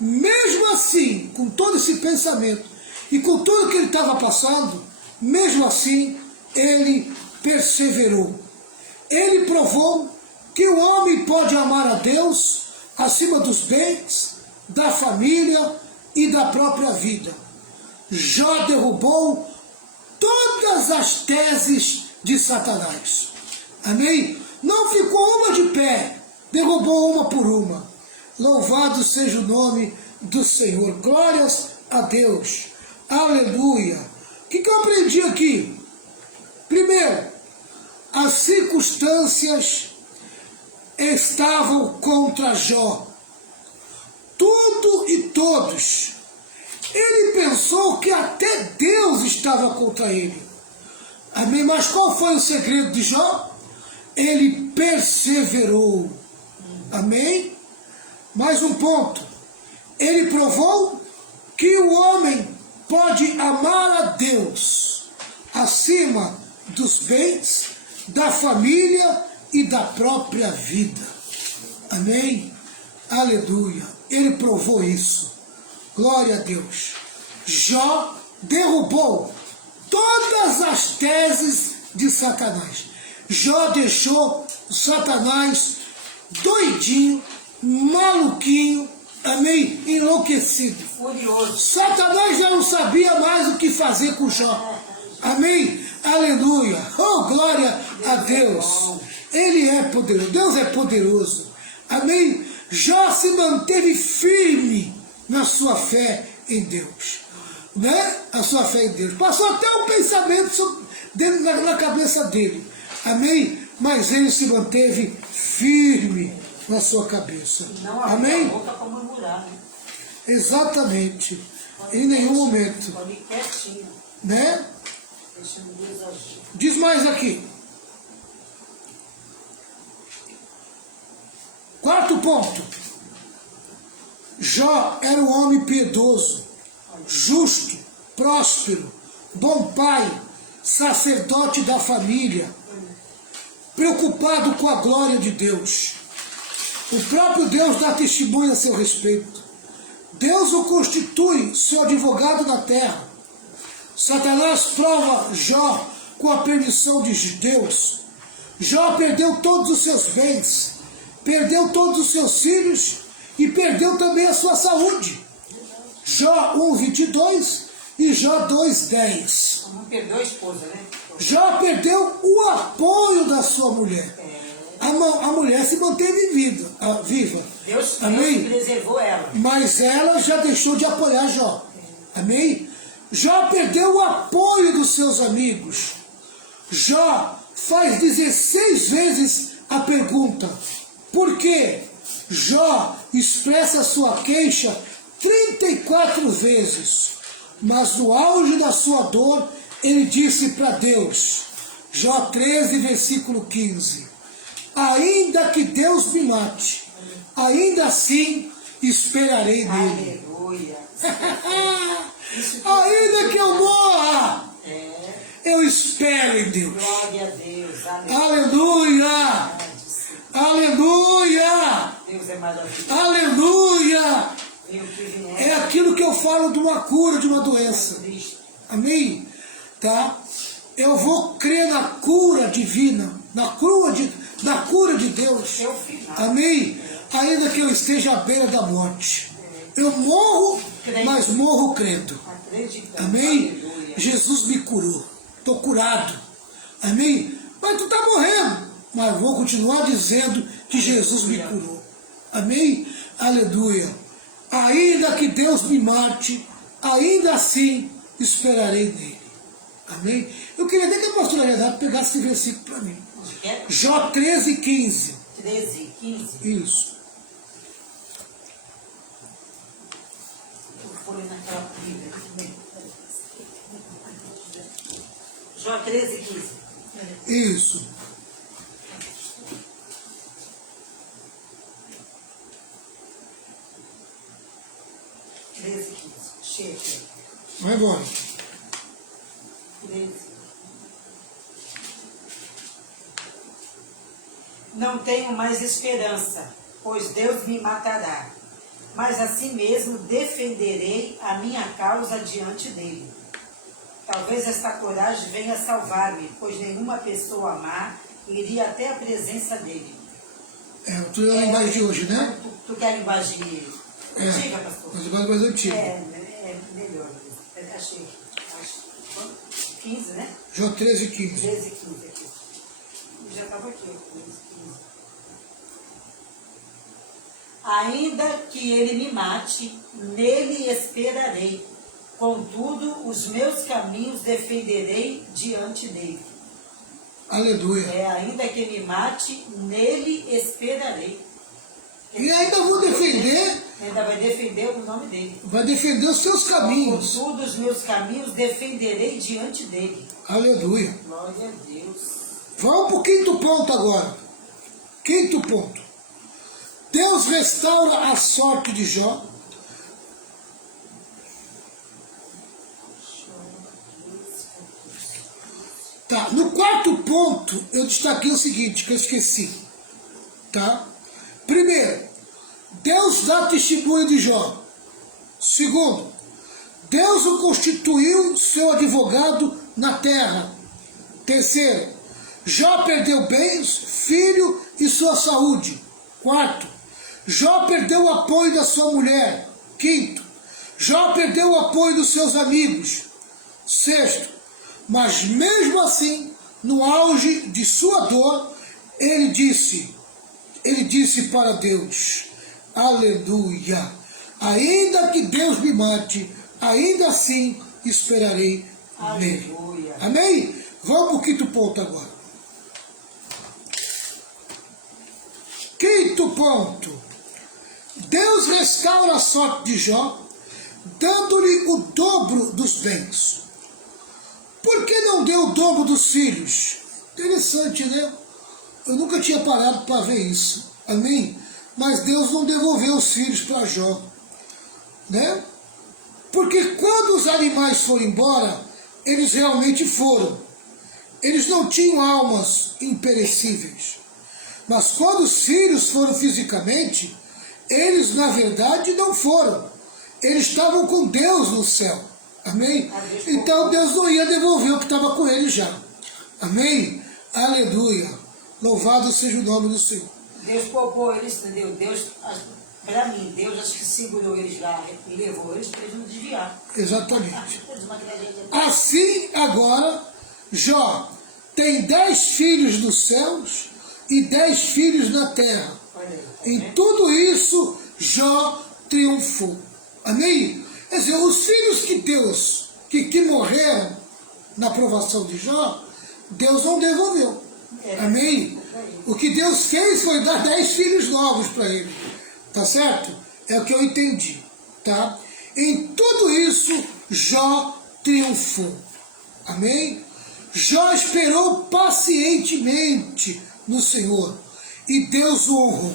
Mesmo assim, com todo esse pensamento e com tudo que ele estava passando, mesmo assim, ele perseverou. Ele provou que o homem pode amar a Deus acima dos bens, da família e da própria vida. Jó derrubou todas as teses de Satanás. Amém? Não ficou uma de pé, derrubou uma por uma. Louvado seja o nome do Senhor. Glórias a Deus. Aleluia. O que eu aprendi aqui? Primeiro, as circunstâncias estavam contra Jó. Tudo e todos. Ele pensou que até Deus estava contra ele. Amém? Mas qual foi o segredo de Jó? Ele perseverou. Amém? Mais um ponto. Ele provou que o homem pode amar a Deus acima dos bens, da família e da própria vida. Amém? Aleluia. Ele provou isso. Glória a Deus. Jó derrubou todas as teses de Satanás. Jó deixou Satanás doidinho, maluquinho, amém? Enlouquecido. Furioso. Satanás já não sabia mais o que fazer com Jó. Amém? Aleluia. Oh, glória a Deus. Ele é poderoso. Deus é poderoso. Amém? Jó se manteve firme na sua fé em Deus. Né? A sua fé em Deus. Passou até um pensamento dentro na cabeça dele. Amém? Mas ele se manteve firme na sua cabeça. Não amém? A boca para murmurar, né? Exatamente. Em nenhum momento. Pode ir quietinho. Né? Deixando Deus agir. Diz mais aqui. Quarto ponto. Jó era um homem piedoso, justo, próspero, bom pai, sacerdote da família, preocupado com a glória de Deus. O próprio Deus dá testemunho a seu respeito. Deus o constitui seu advogado na terra. Satanás prova Jó com a permissão de Deus. Jó perdeu todos os seus bens, perdeu todos os seus filhos e perdeu também a sua saúde. Jó 1:22 e Jó 2:10. Não perdeu a esposa, né? Jó perdeu o apoio da sua mulher. A mulher se manteve viva. Deus Amém? preservou ela. Mas ela já deixou de apoiar Jó. Amém? Jó perdeu o apoio dos seus amigos. Jó faz 16 vezes a pergunta: por quê? Jó expressa sua queixa 34 vezes. Mas no auge da sua dor, ele disse para Deus, Jó 13, versículo 15, ainda que Deus me mate, ainda assim esperarei nele. Aleluia. Ainda que eu morra, eu espero em Deus. Glória a Deus. Aleluia. Aleluia. Deus é maravilhoso. Aleluia. E o que vier É aquilo que eu falo de uma cura de uma doença. Cristo. Amém? Tá? Eu vou crer na cura divina, na cura de Deus. É o final. Amém? Ainda que eu esteja à beira da morte. Eu morro, mas morro crendo. Acreditando. Amém? Aleluia. Jesus me curou. Estou curado. Amém? Mas tu está morrendo. Mas vou continuar dizendo que Jesus me curou. Amém? Aleluia. Ainda que Deus me mate, ainda assim esperarei nele. Amém? Eu queria até que a pastora Renato pegasse esse versículo para mim. Jó 13, 15. 13, 15. Isso. Eu fui naquela Bíblia. Jó 13, 15. Isso. Chega. Vai embora. 13. Não tenho mais esperança, pois Deus me matará. Mas assim mesmo defenderei a minha causa diante dele. Talvez esta coragem venha salvar-me, pois nenhuma pessoa má iria até a presença dele. Tu é a linguagem de hoje, né? Tu quer a linguagem antiga, pastor? A linguagem mais antiga. É melhor. Achei. 15, né? Jó 13, 15. 13, 15 aqui. Já estava aqui, 13, 15. Ainda que ele me mate, nele esperarei. Contudo, os meus caminhos defenderei diante dele. Aleluia. Ainda que me mate, nele esperarei. E ainda vou defender. Ainda vai defender o nome dele. Vai defender os seus caminhos. Contudo, os meus caminhos defenderei diante dele. Aleluia. Glória a Deus. Vamos para o quinto ponto agora. Quinto ponto. Deus restaura a sorte de Jó. Tá, no quarto ponto eu destaquei o seguinte, que eu esqueci. Tá? Primeiro, Deus dá testemunho de Jó. Segundo, Deus o constituiu seu advogado na terra. Terceiro, Jó perdeu bens, filho e sua saúde. Quarto, Jó perdeu o apoio da sua mulher. Quinto, Jó perdeu o apoio dos seus amigos. Sexto, mas mesmo assim, no auge de sua dor, ele disse para Deus, aleluia, ainda que Deus me mate, ainda assim esperarei nele. Aleluia. Amém? Vamos para o quinto ponto agora. Quinto ponto. Deus restaura a sorte de Jó, dando-lhe o dobro dos bens. Por que não deu o dobro dos filhos? Interessante, né? Eu nunca tinha parado para ver isso. Amém? Mas Deus não devolveu os filhos para Jó. Né? Porque quando os animais foram embora, eles realmente foram. Eles não tinham almas imperecíveis. Mas quando os filhos foram fisicamente, eles na verdade não foram. Eles estavam com Deus no céu. Amém? Então Deus não ia devolver o que estava com eles já. Amém? Aleluia. Louvado seja o nome do Senhor. Deus poupou eles, entendeu? Deus, para mim, Deus acho que segurou eles lá e levou eles para eles não desviar. Exatamente. Assim agora, Jó tem 10 filhos nos céus e 10 filhos na terra. Em tudo isso, Jó triunfou. Amém? Quer dizer, os filhos que Deus, que morreram na provação de Jó, Deus não devolveu. Amém? O que Deus fez foi dar 10 filhos novos para ele. Tá certo? É o que eu entendi. Tá? Em tudo isso, Jó triunfou. Amém? Jó esperou pacientemente no Senhor e Deus o honrou.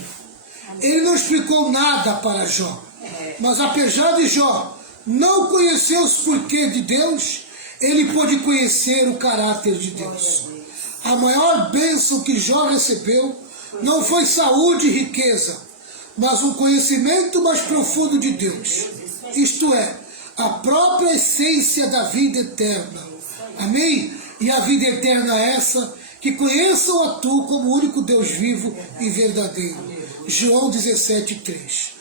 Ele não explicou nada para Jó. Mas apesar de Jó não conhecer os porquês de Deus, ele pôde conhecer o caráter de Deus. A maior bênção que Jó recebeu não foi saúde e riqueza, mas um conhecimento mais profundo de Deus. Isto é, a própria essência da vida eterna. Amém? E a vida eterna é essa, que conheçam a Tu como o único Deus vivo e verdadeiro. João 17:3.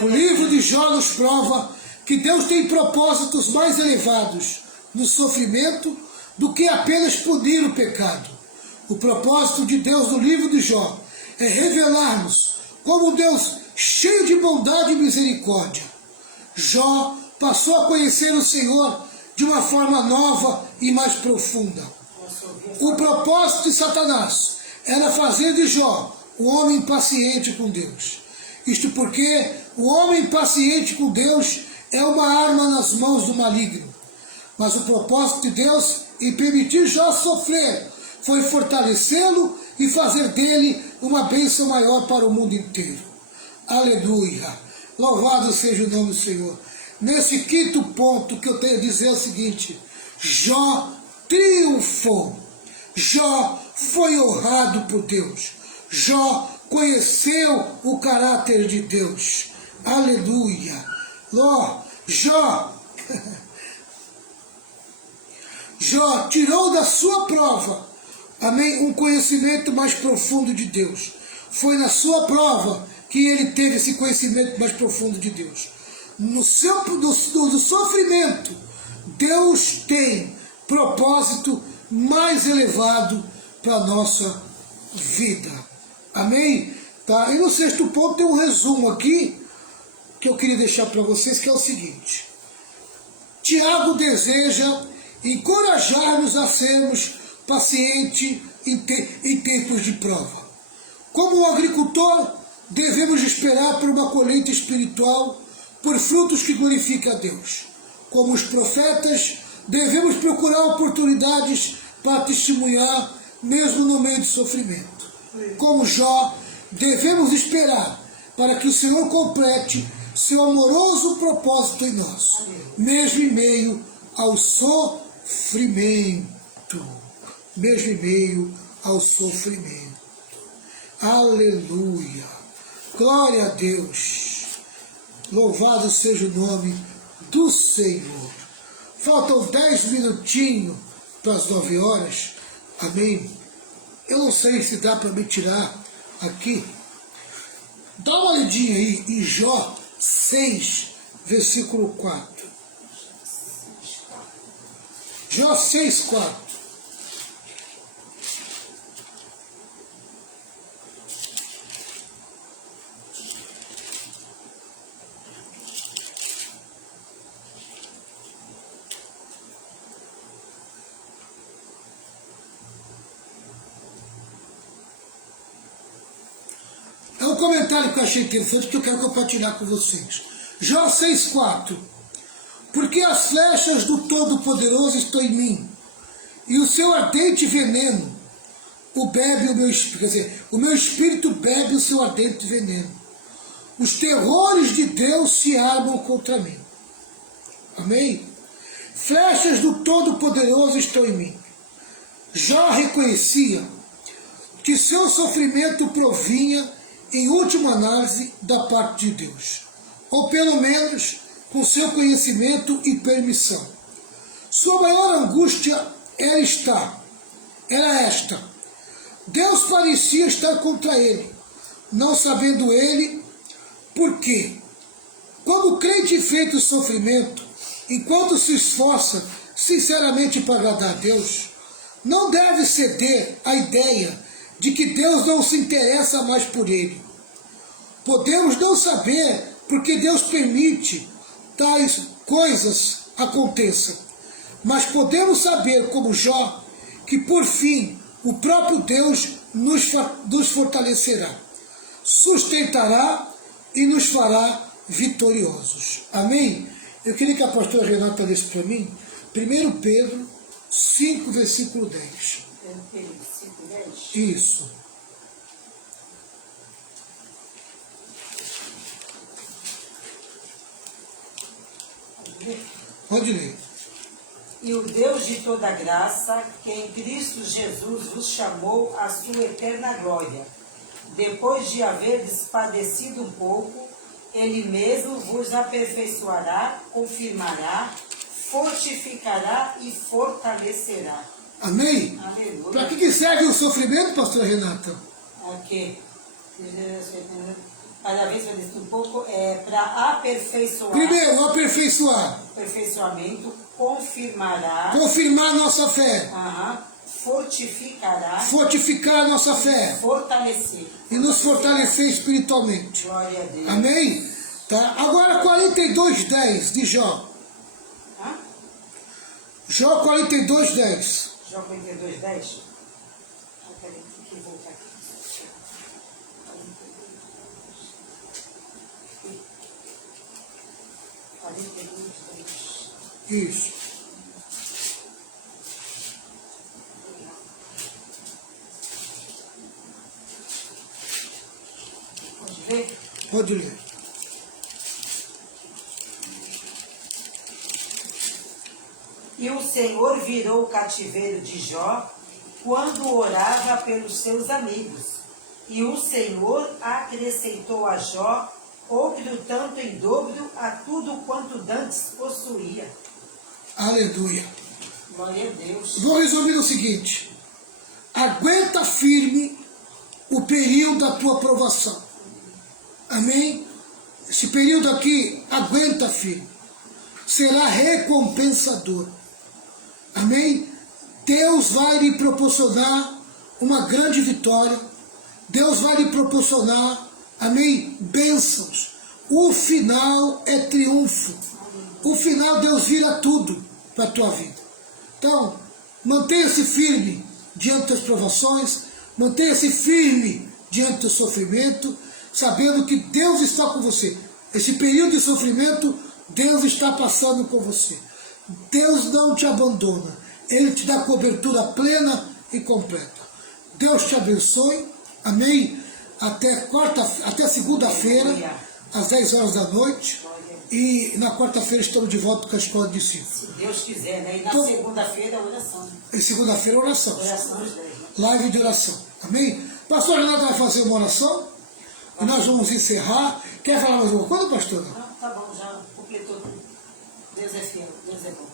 O livro de Jó nos prova que Deus tem propósitos mais elevados no sofrimento do que apenas punir o pecado. O propósito de Deus no livro de Jó é revelar-nos como um Deus cheio de bondade e misericórdia. Jó passou a conhecer o Senhor de uma forma nova e mais profunda. O propósito de Satanás era fazer de Jó um homem impaciente com Deus. Isto porque o homem paciente com Deus é uma arma nas mãos do maligno. Mas o propósito de Deus em permitir Jó sofrer foi fortalecê-lo e fazer dele uma bênção maior para o mundo inteiro. Aleluia! Louvado seja o nome do Senhor. Nesse quinto ponto que eu tenho a dizer é o seguinte: Jó triunfou. Jó foi honrado por Deus. Jó conheceu o caráter de Deus. Aleluia! Jó tirou da sua prova, amém, um conhecimento mais profundo de Deus. Foi na sua prova que ele teve esse conhecimento mais profundo de Deus. No sofrimento, Deus tem propósito mais elevado para a nossa vida. Amém? Tá? E no sexto ponto tem um resumo aqui que eu queria deixar para vocês, que é o seguinte: Tiago deseja encorajar-nos a sermos pacientes em tempos de prova. Como um agricultor, devemos esperar por uma colheita espiritual, por frutos que glorificam a Deus. Como os profetas, devemos procurar oportunidades para testemunhar, mesmo no meio de sofrimento. Como Jó, devemos esperar para que o Senhor complete seu amoroso propósito em nós, mesmo em meio ao sofrimento. Mesmo em meio ao sofrimento. Aleluia. Glória a Deus. Louvado seja o nome do Senhor. Faltam 10 minutinhos para as 9 horas. Amém? Eu não sei se dá para me tirar aqui. Dá uma olhadinha aí em Jó 6, versículo 4. Jó 6, 4. É um comentário que eu achei interessante que eu quero compartilhar com vocês. Jó 6,4. Porque as flechas do Todo-Poderoso estão em mim, e o seu ardente veneno bebe o meu espírito, quer dizer, o meu espírito bebe o seu ardente veneno. Os terrores de Deus se armam contra mim. Amém? Flechas do Todo-Poderoso estão em mim. Jó reconhecia que seu sofrimento provinha, em última análise, da parte de Deus, ou pelo menos com seu conhecimento e permissão. Sua maior angústia era esta: Deus parecia estar contra ele, não sabendo ele por quê. Como crente enfrenta o sofrimento, enquanto se esforça sinceramente para agradar a Deus, não deve ceder à ideia de que Deus não se interessa mais por ele. Podemos não saber porque Deus permite tais coisas aconteçam, mas podemos saber, como Jó, que por fim o próprio Deus nos fortalecerá, sustentará e nos fará vitoriosos. Amém? Eu queria que a pastora Renata lesse para mim 1 Pedro 5, versículo 10. 1 Pedro 5, 10? Isso. Pode ler. E o Deus de toda graça, que em Cristo Jesus vos chamou à sua eterna glória, depois de haverdes padecido um pouco, Ele mesmo vos aperfeiçoará, confirmará, fortificará e fortalecerá. Amém? Aleluia. Para que serve o sofrimento, pastora Renata? Aqui. Cada vez padecido um pouco, para aperfeiçoar. Primeiro, aperfeiçoar. Aperfeiçoamento, confirmará. Confirmar a nossa fé. Fortificará. Fortificar a nossa fé. Fortalecer. E nos fortalecer espiritualmente. Glória a Deus. Amém? Tá? Agora 42:10 de Jó. Jó 42:10. Jó 42:10. Peraí, tem que voltar aqui. Isso. Pode ver? Pode ler. E o Senhor virou o cativeiro de Jó quando orava pelos seus amigos. E o Senhor acrescentou a Jó outro tanto em dobro a tudo quanto dantes possuía. Aleluia. Glória a Deus. Vou resumir o seguinte: aguenta firme o período da tua provação. Amém? Esse período aqui, aguenta firme. Será recompensador. Amém? Deus vai lhe proporcionar uma grande vitória. Deus vai lhe proporcionar, amém, bênçãos. O final é triunfo. o final Deus vira tudo para a tua vida. Então, mantenha-se firme diante das provações, mantenha-se firme diante do sofrimento, sabendo que Deus está com você. Esse período de sofrimento, Deus está passando com você. Deus não te abandona. Ele te dá cobertura plena e completa. Deus te abençoe. Amém? Até segunda-feira, às 10 horas da noite. E na quarta-feira estamos de volta com a escola de discípulos. Se Deus quiser, né? E na Então, segunda-feira, oração. E segunda-feira, oração. Oração às 10, né? Live de oração. Amém? Pastor Renato vai fazer uma oração. E nós vamos encerrar. Quer falar mais alguma coisa, pastor? Não, tá bom, já completou tudo. Deus é fiel, Deus é bom.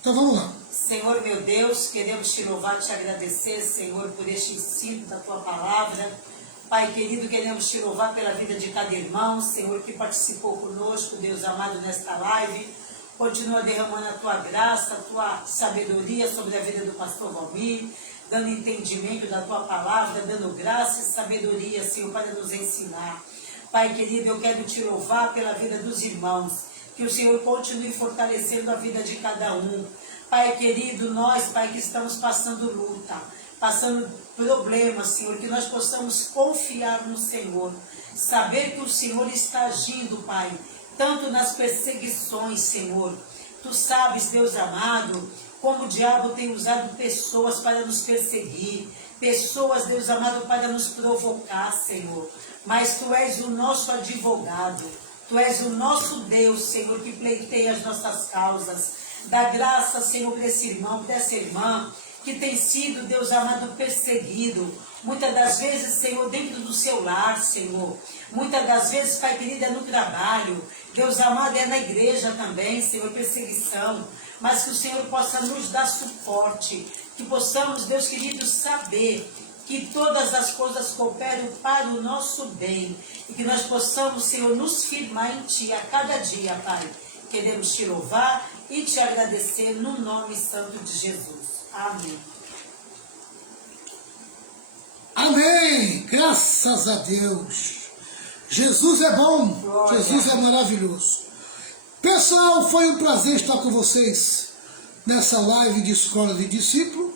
Então vamos lá. Senhor meu Deus, queremos te louvar, te agradecer, Senhor, por este ensino da tua palavra. Pai querido, queremos te louvar pela vida de cada irmão, Senhor, que participou conosco, Deus amado, nesta live. Continua derramando a tua graça, a tua sabedoria sobre a vida do pastor Valmir, dando entendimento da tua palavra, dando graça e sabedoria, Senhor, para nos ensinar. Pai querido, eu quero te louvar pela vida dos irmãos, que o Senhor continue fortalecendo a vida de cada um. Pai querido, nós, Pai, que estamos passando luta, passando problemas, Senhor, que nós possamos confiar no Senhor, saber que o Senhor está agindo, Pai, tanto nas perseguições, Senhor. Tu sabes, Deus amado, como o diabo tem usado pessoas para nos perseguir, pessoas, Deus amado, para nos provocar, Senhor. Mas Tu és o nosso advogado, Tu és o nosso Deus, Senhor, que pleiteia as nossas causas. Dá graça, Senhor, para esse irmão, para essa irmã, que tem sido, Deus amado, perseguido. Muitas das vezes, Senhor, dentro do seu lar, Senhor. Muitas das vezes, Pai querido, é no trabalho. Deus amado, é na igreja também, Senhor, perseguição. Mas que o Senhor possa nos dar suporte. Que possamos, Deus querido, saber que todas as coisas cooperam para o nosso bem. E que nós possamos, Senhor, nos firmar em Ti a cada dia, Pai. Queremos te louvar e te agradecer no nome santo de Jesus. Amém. Amém. Graças a Deus. Jesus é bom. Glória. Jesus é maravilhoso. Pessoal, foi um prazer estar com vocês nessa live de Escola de Discípulo.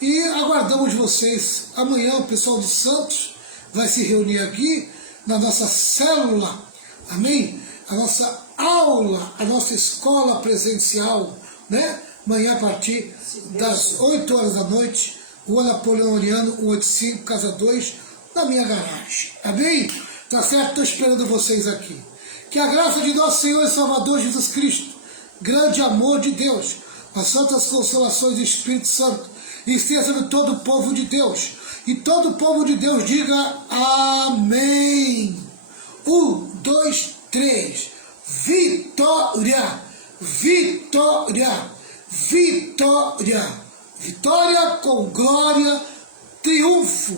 E aguardamos vocês amanhã. O pessoal de Santos vai se reunir aqui na nossa célula. Amém? A nossa aula, a nossa escola presencial, né? Amanhã a partir das 8 horas da noite, Rua Napoleoniano 185, Casa 2, na minha garagem. Amém? Tá certo? Estou esperando vocês aqui. Que a graça de nosso Senhor e Salvador Jesus Cristo, grande amor de Deus, as santas consolações do Espírito Santo, esteja sobre todo o povo de Deus. E todo o povo de Deus diga amém. 1, 2, 3. Vitória! Vitória! Vitória! Vitória com glória, triunfo.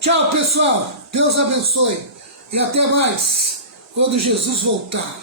Tchau, pessoal. Deus abençoe. E até mais, quando Jesus voltar.